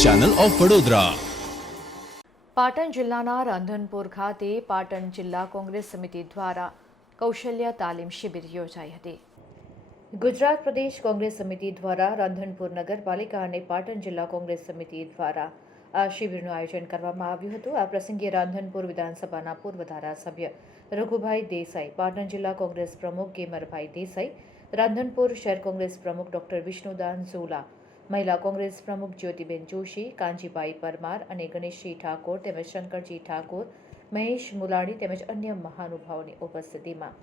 Channel of Vadodara Patan જિલ્લાના રાંધનપુર ખાતે પાટણ જિલ્લા કોંગ્રેસ સમિતિ દ્વારા કૌશલ્ય તાલીમ શિબિર યોજાઈ હતી. ગુજરાત પ્રદેશ કોંગ્રેસ સમિતિ દ્વારા રાંધનપુર નગરપાલિકા અને પાટણ જિલ્લા કોંગ્રેસ સમિતિ દ્વારા આ શિબિરનું આયોજન કરવામાં આવ્યું હતું. આ પ્રસંગે રાંધનપુર વિધાનસભાના પૂર્વ ધારાસભ્ય રઘુભાઈ દેસાઈ, પાટણ જિલ્લા કોંગ્રેસ પ્રમુખ ગેમરભાઈ દેસાઈ, રાંધનપુર શહેર કોંગ્રેસ પ્રમુખ ડોક્ટર વિષ્ણુદાન ઝોલા મહિલા કોંગ્રેસ પ્રમુખ જ્યોતિબેન જોશી કાંજીભાઈ પરમાર અને ગણેશજી ઠાકોર તેમજ શંકરજી ઠાકોર, મહેશ મુલાણી તેમજ અન્ય મહાનુભાવોની ઉપસ્થિતિમાં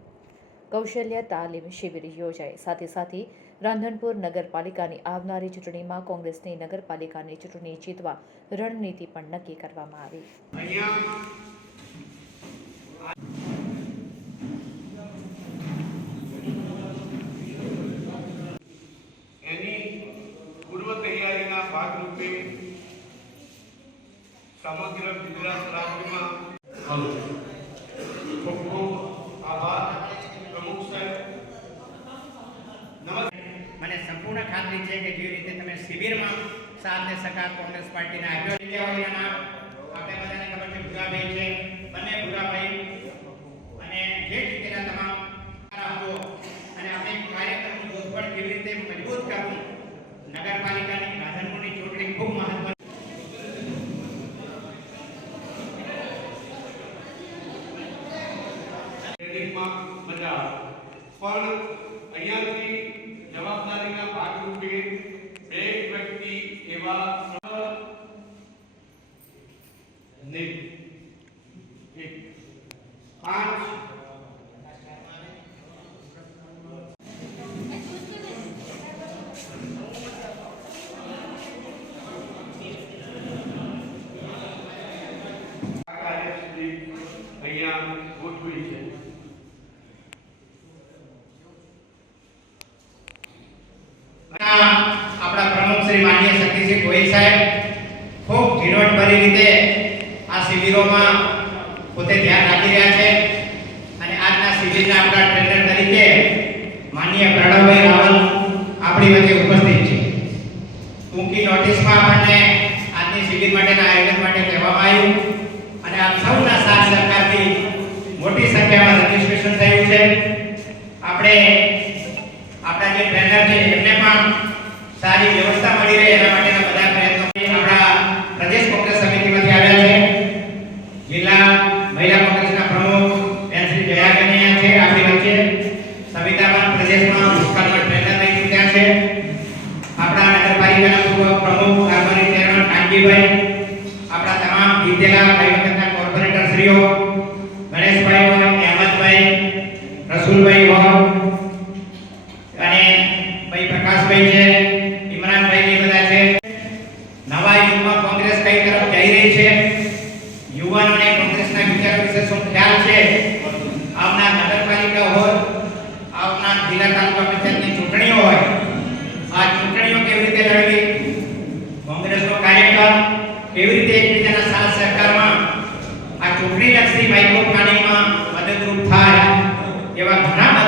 કૌશલ્ય તાલીમ શિબિર યોજાઈ સાથે સાથે રાંધનપુર નગરપાલિકાની આવનારી ચૂંટણીમાં કોંગ્રેસની નગરપાલિકાની ચૂંટણી જીતવા રણનીતિ પણ નક્કી કરવામાં આવી અહીંયા એની પૂર્વ તૈયારીના ભાગરૂપે સમગ્ર ગુજરાત રાજ્યમાં ખૂબ ખૂબ આભાર. પ્રમુખ સાહેબ નમસ્તે મને સંપૂર્ણ ખાતરી છે કે જે રીતે તમે શિબિરમાં સાથ ને કોંગ્રેસ પાર્ટીના નામ આપણે બધાને ખબર છે ભૂરાભાઈ છે. ટ્રેનિંગમાં મજા આવે પણ અહીંયાથી જવાબદારીના ભાગરૂપે બે વ્યક્તિ એવા ને એક પાંચ આ કાર્યસૂચિ અહીંયા ગોઠવી છે આ આપણા પ્રમુખ શ્રી માનનીય શક્તિસિંહ ગોહિલ સાહેબ ખૂબ ઝીણવટભરી રીતે આ શિબિરોમાં પોતે ધ્યાન રાખી રહ્યા છે અને આજના શિબિરના આપણા ટ્રેનર તરીકે માનનીય પ્રણવભાઈ રાવલ આપણી વચ્ચે ઉપસ્થિત છે. ટૂંકી નોટિસમાં આપણને આજની શિબિર માટેના આયોજન માટે કહેવામાં આવ્યું અને આપ સૌના સાથ સહકારથી મોટી સંખ્યામાં રજીસ્ટ્રેશન થયું છે આપણે આપણા જે ટ્રેનર છે એમને પણ સારી વ્યવસ્થા મળી રહે એના માટેના બધા પ્રયત્નો આપણા પ્રદેશ કોંગ્રેસ સમિતિમાંથી આવ્યા છે. જિલ્લા મહિલા કોંગ્રેસના પ્રમુખ શ્રી જયા કનૈયા છે, આપણી વચ્ચે સવિતાબેન પ્રદેશમાં ભૂતકાળમાં ટ્રેનર રહી ચૂક્યા છે. આપણા નગરપાલિકાના પૂર્વ પ્રમુખ કારભારી ચેરમેન કાનજીભાઈ, આપણા તમામ જીતેલા વખતના કોર્પોરેટર શ્રીઓ, ગણેશભાઈ અહેમદભાઈ, રસુલભાઈ હોય અને ભાઈ પ્રકાશભાઈ છે. યુવાનોને કોંગ્રેસના વિચારો વિશે શું ખ્યાલ છે? આવનાર નગરપાલિકા હોય આવનાર જિલ્લા તાલુકા પંચાયતની ચૂંટણીઓ હોય, આ ચૂંટણીઓ કેવી રીતે લડવી? કોંગ્રેસનો કાર્યક્રમ કેવી રીતે એકબીજાના સાથ સહકારમાં? આ ચૂંટણી લક્ષી બાઈકો પાણીમાં મદદરૂપ થાય એવા ઘણા